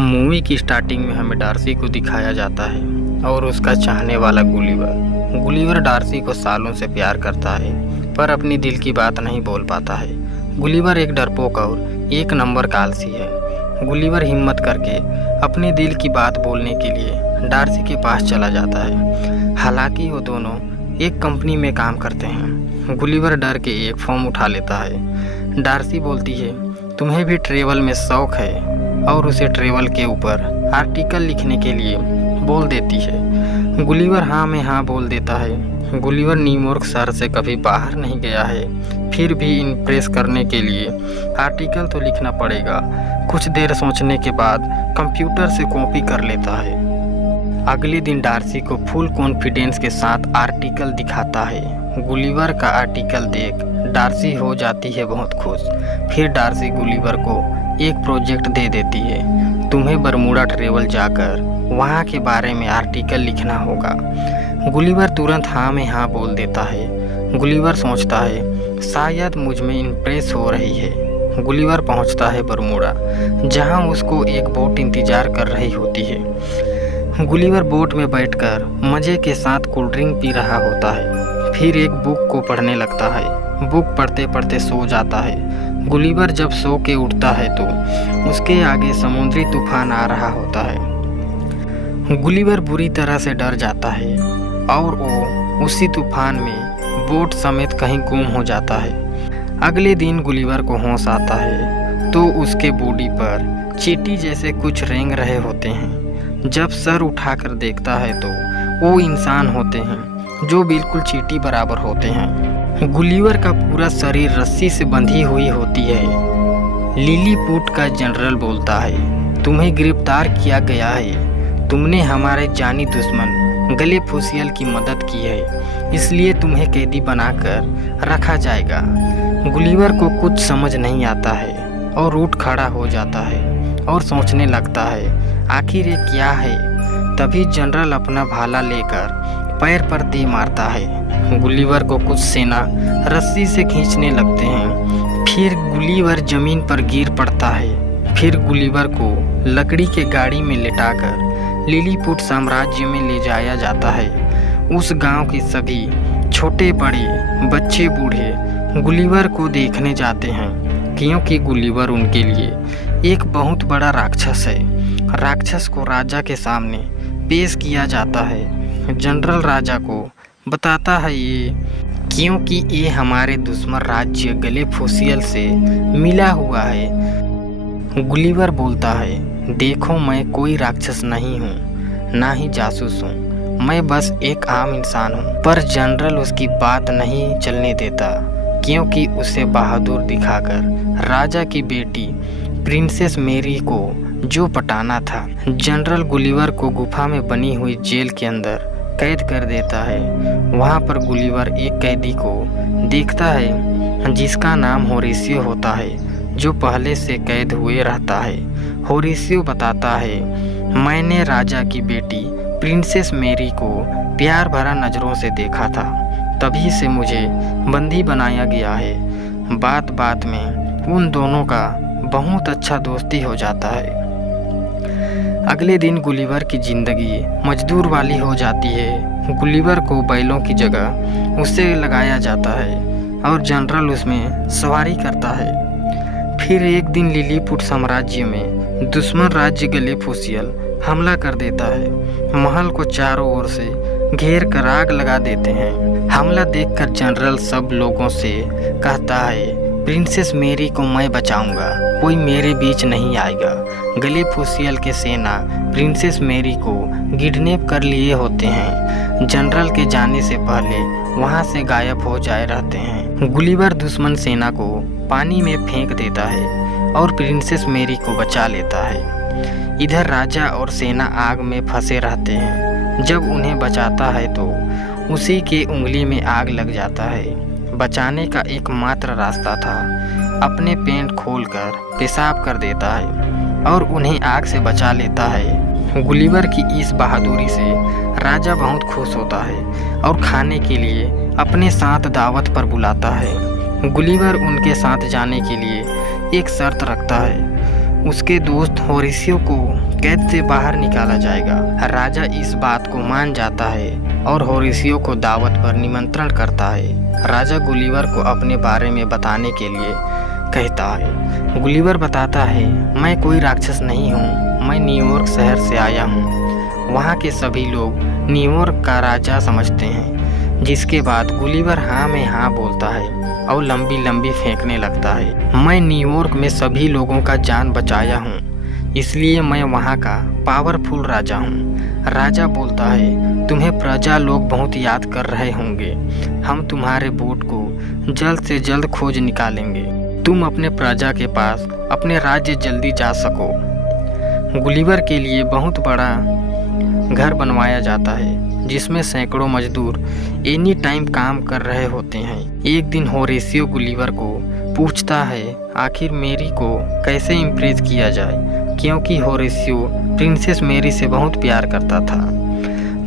Movie की starting में हमें डार्सी को दिखाया जाता है और उसका चाहने वाला गुलिवर डार्सी को सालों से प्यार करता है, पर अपनी दिल की बात नहीं बोल पाता है। गुलिवर एक डरपोक और एक नंबर का आलसी है। गुलिवर हिम्मत करके अपने दिल की बात बोलने के लिए डार्सी के पास चला जाता है। हालांकि वो दोनों एक कंपनी में काम करते हैं। गुलिवर डर के एक फॉर्म उठा लेता है। डार्सी बोलती है, तुम्हें भी ट्रेवल में शौक है, और उसे ट्रेवल के ऊपर आर्टिकल लिखने के लिए बोल देती है। गुलिवर हाँ में हाँ बोल देता है। गुलिवर न्यूयॉर्क शहर से कभी बाहर नहीं गया है, फिर भी इम्प्रेस करने के लिए आर्टिकल तो लिखना पड़ेगा। कुछ देर सोचने के बाद कंप्यूटर से कॉपी कर लेता है। अगले दिन डार्सी को फुल कॉन्फिडेंस के साथ आर्टिकल दिखाता है। गुलिवर का आर्टिकल देख डार्सी हो जाती है बहुत खुश। फिर डार्सी गुलिवर को एक प्रोजेक्ट दे देती है। तुम्हें बरमूडा ट्रेवल जाकर वहाँ के बारे में आर्टिकल लिखना होगा। गुलिवर तुरंत हाँ में हाँ बोल देता है। गुलिवर सोचता है शायद मुझ में इम्प्रेस हो रही है। गुलिवर पहुँचता है बरमूडा, जहाँ उसको एक बोट इंतज़ार कर रही होती है। गुलिवर बोट में बैठकर मज़े के साथ कोल्ड ड्रिंक पी रहा होता है। फिर एक बुक को पढ़ने लगता है। बुक पढ़ते पढ़ते सो जाता है। गुलिवर जब सो के उठता है तो उसके आगे समुद्री तूफान आ रहा होता है। गुलिवर बुरी तरह से डर जाता है और वो उसी तूफान में बोट समेत कहीं गुम हो जाता है। अगले दिन गुलिवर को होश आता है तो उसके बॉडी पर चींटी जैसे कुछ रेंग रहे होते हैं। जब सर उठाकर देखता है तो वो इंसान होते हैं जो बिल्कुल चींटी बराबर होते हैं। गुलिवर का पूरा शरीर रस्सी से बंधी हुई होती है। लिलीपुट का जनरल बोलता है, तुम्हें गिरफ्तार किया गया है। तुमने हमारे जानी दुश्मन गलेफोसियल की मदद की है, इसलिए तुम्हें कैदी बनाकर रखा जाएगा। गुलिवर को कुछ समझ नहीं आता है और उठ खड़ा हो जाता है और सोचने लगता है आखिर ये क्या है। तभी जनरल अपना भाला लेकर पैर पर दे मारता है। गुलिवर को कुछ सेना रस्सी से खींचने लगते हैं। फिर गुलिवर जमीन पर गिर पड़ता है। फिर गुलिवर को लकड़ी के गाड़ी में लिटाकर लिलीपुट साम्राज्य में ले जाया जाता है। उस गांव के सभी छोटे बड़े बच्चे बूढ़े गुलिवर को देखने जाते हैं, क्योंकि गुलिवर उनके लिए एक बहुत बड़ा राक्षस है। राक्षस को राजा के सामने पेश किया जाता है। जनरल राजा को बताता है ये क्योंकि ये हमारे दुश्मन राज्य गलेफोसियल से मिला हुआ है। गुलिवर बोलता है, देखो मैं कोई राक्षस नहीं हूँ, ना ही जासूस हूँ, मैं बस एक आम इंसान हूँ। पर जनरल उसकी बात नहीं चलने देता, क्योंकि उसे बहादुर दिखाकर राजा की बेटी प्रिंसेस मेरी को जो पटाना था। जनरल गुलिवर को गुफा में बनी हुई जेल के अंदर कैद कर देता है। वहाँ पर गुलिवर एक कैदी को देखता है जिसका नाम होरेसियो होता है, जो पहले से कैद हुए रहता है। होरेसियो बताता है, मैंने राजा की बेटी प्रिंसेस मेरी को प्यार भरा नज़रों से देखा था, तभी से मुझे बंदी बनाया गया है। बात बात में उन दोनों का बहुत अच्छा दोस्ती हो जाता है। अगले दिन गुलिवर की ज़िंदगी मजदूर वाली हो जाती है। गुलिवर को बैलों की जगह उससे लगाया जाता है और जनरल उसमें सवारी करता है। फिर एक दिन लिलीपुट साम्राज्य में दुश्मन राज्य गलेफोसियल हमला कर देता है। महल को चारों ओर से घेर कर आग लगा देते हैं। हमला देखकर जनरल सब लोगों से कहता है, प्रिंसेस मेरी को मैं बचाऊंगा, कोई मेरे बीच नहीं आएगा। गलेफोसियल के सेना प्रिंसेस मेरी को किडनैप कर लिए होते हैं। जनरल के जाने से पहले वहां से गायब हो जाए रहते हैं। गुलिवर दुश्मन सेना को पानी में फेंक देता है और प्रिंसेस मेरी को बचा लेता है। इधर राजा और सेना आग में फंसे रहते हैं। जब उन्हें बचाता है तो उसी के उंगली में आग लग जाता है। बचाने का एकमात्र रास्ता था अपने पेंट खोलकर पेशाब कर देता है और उन्हें आग से बचा लेता है। गुलिवर की इस बहादुरी से राजा बहुत खुश होता है और खाने के लिए अपने साथ दावत पर बुलाता है। गुलिवर उनके साथ जाने के लिए एक शर्त रखता है। उसके दोस्त होरेसियो को कैद से बाहर निकाला जाएगा। राजा इस बात को मान जाता है और होरेसियो को दावत पर निमंत्रण करता है। राजा गुलिवर को अपने बारे में बताने के लिए कहता है। गुलिवर बताता है, मैं कोई राक्षस नहीं हूँ, मैं न्यूयॉर्क शहर से आया हूँ। वहाँ के सभी लोग न्यूयॉर्क का राजा समझते हैं। जिसके बाद गुलिवर हाँ में हाँ बोलता है और लंबी लंबी फेंकने लगता है। मैं न्यूयॉर्क में सभी लोगों का जान बचाया हूँ, इसलिए मैं वहाँ का पावरफुल राजा हूँ। राजा बोलता है, तुम्हें प्रजा लोग बहुत याद कर रहे होंगे। हम तुम्हारे बोट को जल्द से जल्द खोज निकालेंगे। तुम अपने प्रजा के पास अपने राज्य जल्दी जा सको। गुलिवर के लिए बहुत बड़ा घर बनवाया जाता है जिसमें सैकड़ों मजदूर एनी टाइम काम कर रहे होते हैं। एक दिन होरेसियो गुलिवर को पूछता है, आखिर मेरी को कैसे इम्प्रेस किया जाए, क्योंकि होरेसियो प्रिंसेस मेरी से बहुत प्यार करता था।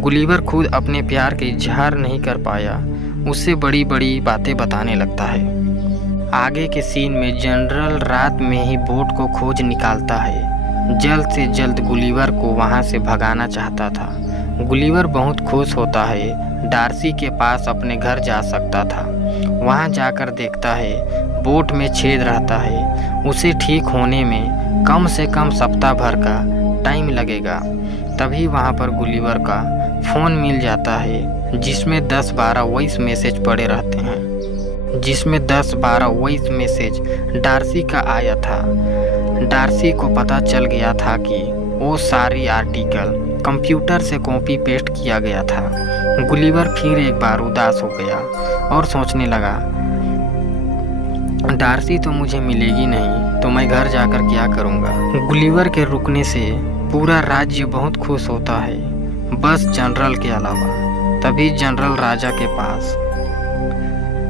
गुलिवर खुद अपने प्यार का इजहार नहीं कर पाया, उससे बड़ी बड़ी बातें बताने लगता है। आगे के सीन में जनरल रात में ही बोट को खोज निकालता है। जल्द से जल्द गुलिवर को वहां से भगाना चाहता था। गुलिवर बहुत खुश होता है, डार्सी के पास अपने घर जा सकता था। वहां जाकर देखता है बोट में छेद रहता है। उसे ठीक होने में कम से कम सप्ताह भर का टाइम लगेगा। तभी वहां पर गुलिवर का फ़ोन मिल जाता है जिसमें 10-12 वॉइस मैसेज पड़े रहते हैं। जिसमें 10-12 वॉइस मैसेज डार्सी का आया था। डार्सी को पता चल गया था कि वो सारी आर्टिकल कंप्यूटर से कॉपी पेस्ट किया गया था। गुलिवर फिर एक बार उदास हो गया और सोचने लगा, डार्सी तो मुझे मिलेगी नहीं, तो मैं घर जाकर क्या करूँगा। गुलिवर के रुकने से पूरा राज्य बहुत खुश होता है, बस जनरल के अलावा। तभी जनरल राजा के पास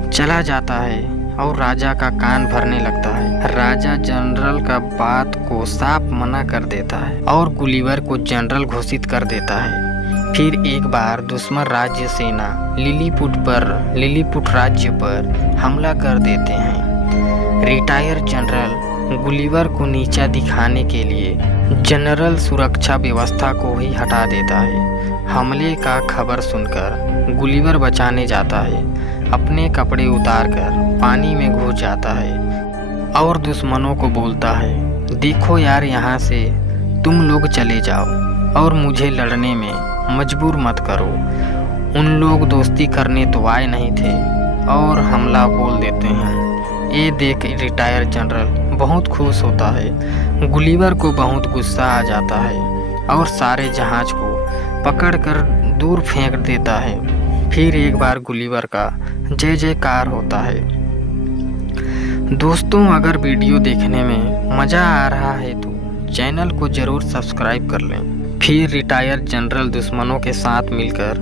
चला जाता है और राजा का कान भरने लगता है। राजा जनरल का बात को साफ मना कर देता है और गुलिवर को जनरल घोषित कर देता है। फिर एक बार दुश्मन राज्य सेना लिलीपुट राज्य पर हमला कर देते हैं। रिटायर जनरल गुलिवर को नीचा दिखाने के लिए जनरल सुरक्षा व्यवस्था को ही हटा देता है। हमले का खबर सुनकर गुलिवर बचाने जाता है। अपने कपड़े उतारकर पानी में घुस जाता है और दुश्मनों को बोलता है, देखो यार, यहाँ से तुम लोग चले जाओ और मुझे लड़ने में मजबूर मत करो। उन लोग दोस्ती करने तो आए नहीं थे और हमला बोल देते हैं। ये देख रिटायर जनरल बहुत खुश होता है। गुलिवर को बहुत गुस्सा आ जाता है और सारे जहाज को पकड़कर दूर फेंक देता है। फिर एक बार गुलिवर का जय जयकार होता है। दोस्तों, अगर वीडियो देखने में मज़ा आ रहा है तो चैनल को ज़रूर सब्सक्राइब कर लें। फिर रिटायर जनरल दुश्मनों के साथ मिलकर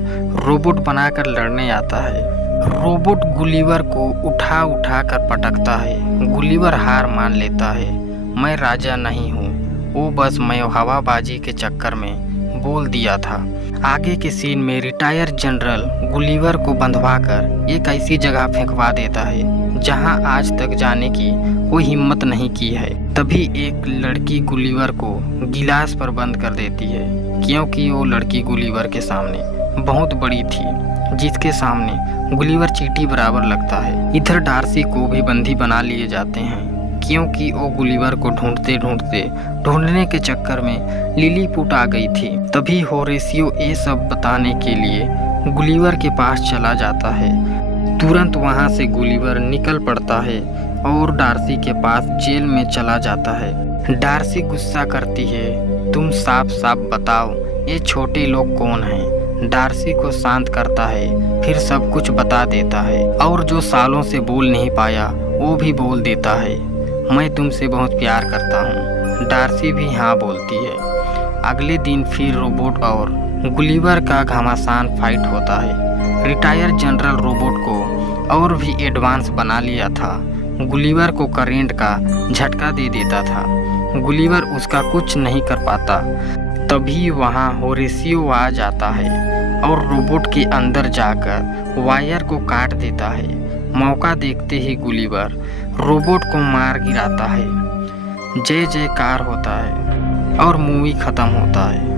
रोबोट बनाकर लड़ने आता है। रोबोट गुलिवर को उठा कर पटकता है। गुलिवर हार मान लेता है। मैं राजा नहीं हूँ, वो बस मैं हवाबाजी के चक्कर में बोल दिया था। आगे के सीन में रिटायर जनरल गुलिवर को बंधवाकर एक ऐसी जगह फेंकवा देता है जहां आज तक जाने की कोई हिम्मत नहीं की है। तभी एक लड़की गुलिवर को गिलास पर बंद कर देती है, क्योंकि वो लड़की गुलिवर के सामने बहुत बड़ी थी, जिसके सामने गुलिवर चींटी बराबर लगता है। इधर डार्सी को भी बंदी बना लिए जाते हैं, क्योंकि वो गुलिवर को ढूंढने के चक्कर में लिलीपुट आ गई थी। तभी होरेसियो ये सब बताने के लिए गुलिवर के पास चला जाता है। तुरंत वहां से गुलिवर निकल पड़ता है और डार्सी के पास जेल में चला जाता है। डार्सी गुस्सा करती है, तुम साफ साफ बताओ ये छोटे लोग कौन हैं। डार्सी को शांत करता है, फिर सब कुछ बता देता है और जो सालों से बोल नहीं पाया वो भी बोल देता है, मैं तुमसे बहुत प्यार करता हूँ। डार्सी भी हाँ बोलती है। अगले दिन फिर रोबोट और गुलिवर का घमासान फाइट होता है। रिटायर जनरल रोबोट को और भी एडवांस बना लिया था। गुलिवर को करेंट का झटका दे देता था। गुलिवर उसका कुछ नहीं कर पाता। तभी वहाँ होरेसियो आ जाता है और रोबोट के अंदर जाकर वायर को काट देता है। मौका देखते ही गुलिवर रोबोट को मार गिराता है। जय जयकार होता है और मूवी ख़त्म होता है।